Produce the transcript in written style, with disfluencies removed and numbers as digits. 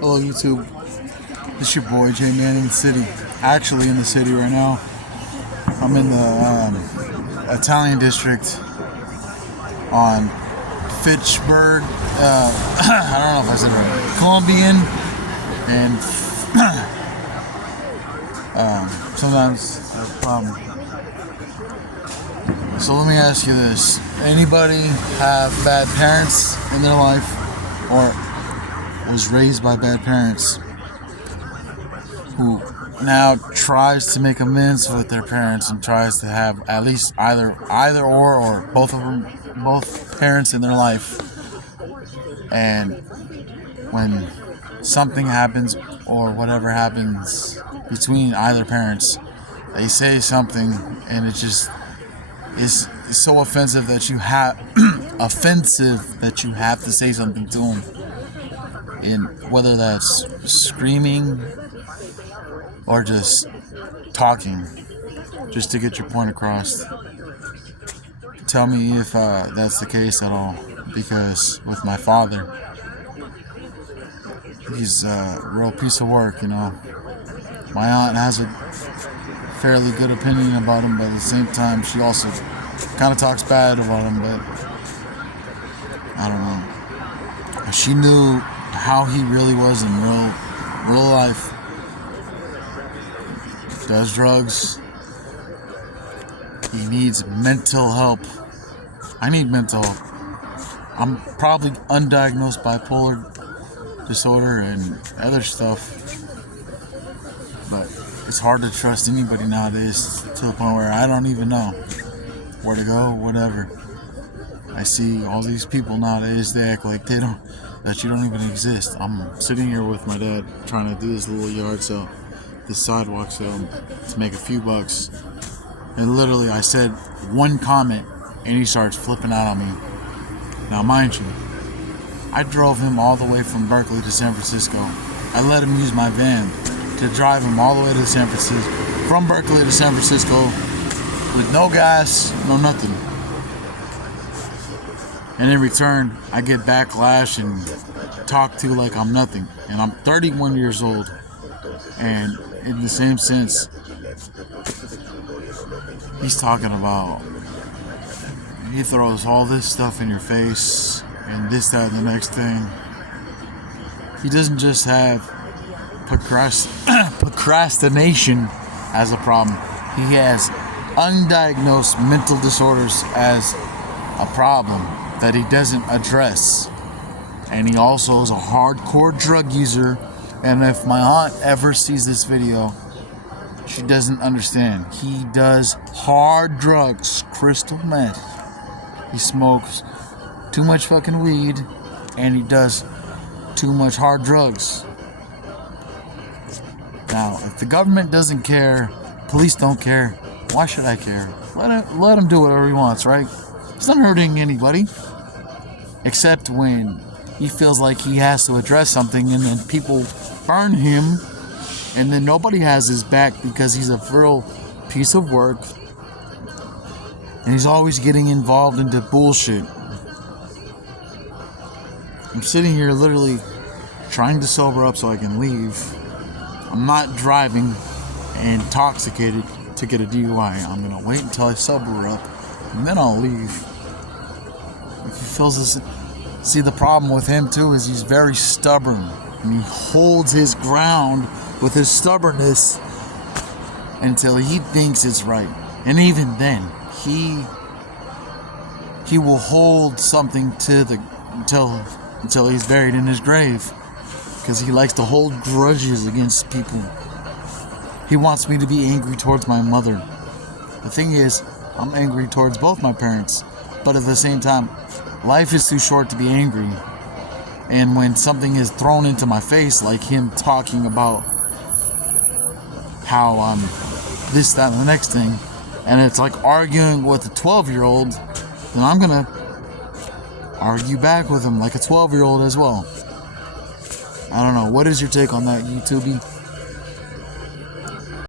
Hello YouTube, this your boy J-Man in the city. Actually in the city right now. I'm in the Italian district on Fitchburg, I don't know if I said it right, Colombian, and sometimes I have a problem. So let me ask you this, anybody have bad parents in their life or was raised by bad parents who now tries to make amends with their parents and tries to have at least either or both of them, both parents in their life, and when something happens or whatever happens between either parents, they say something and it just is so offensive that you have to say something to them, and whether that's screaming or just talking, just to get your point across. Tell me if that's the case at all, because with my father, he's a real piece of work, you know. My aunt has a fairly good opinion about him, but at the same time, she also kind of talks bad about him, but I don't know. She knew how he really was in real life. Does drugs. He needs mental help. I need mental help. I'm probably undiagnosed bipolar disorder and other stuff, but it's hard to trust anybody nowadays to the point where I don't even know where to go, whatever. I see all these people nowadays, they act like that you don't even exist. I'm sitting here with my dad trying to do this little yard sale, this sidewalk sale, to make a few bucks. And literally I said one comment and he starts flipping out on me. Now mind you, I drove him all the way from Berkeley to San Francisco. I let him use my van to drive him all the way to San Francisco, from Berkeley to San Francisco, with no gas, no nothing. And in return, I get backlash and talked to like I'm nothing. And I'm 31 years old. And in the same sense, he's talking about, he throws all this stuff in your face and this, that, and the next thing. He doesn't just have procrastination as a problem. He has undiagnosed mental disorders as a problem that he doesn't address. And he also is a hardcore drug user. And if my aunt ever sees this video, she doesn't understand. He does hard drugs, crystal meth. He smokes too much fucking weed, and he does too much hard drugs. Now, if the government doesn't care, police don't care, why should I care? Let him do whatever he wants, right? He's not hurting anybody. Except when he feels like he has to address something and then people burn him and then nobody has his back because he's a real piece of work and he's always getting involved into bullshit. I'm sitting here literally trying to sober up so I can leave. I'm not driving intoxicated to get a DUI. I'm gonna wait until I sober up and then I'll leave. If he feels this, see, the problem with him too is he's very stubborn and he holds his ground with his stubbornness until he thinks it's right. And even then, he will hold something to the until he's buried in his grave, because he likes to hold grudges against people. He wants me to be angry towards my mother. The thing is, I'm angry towards both my parents, but at the same time, life is too short to be angry. And when something is thrown into my face, like him talking about how I'm this, that, and the next thing, and it's like arguing with a 12-year-old, then I'm gonna argue back with him like a 12-year-old as well. I don't know. What is your take on that, YouTubey?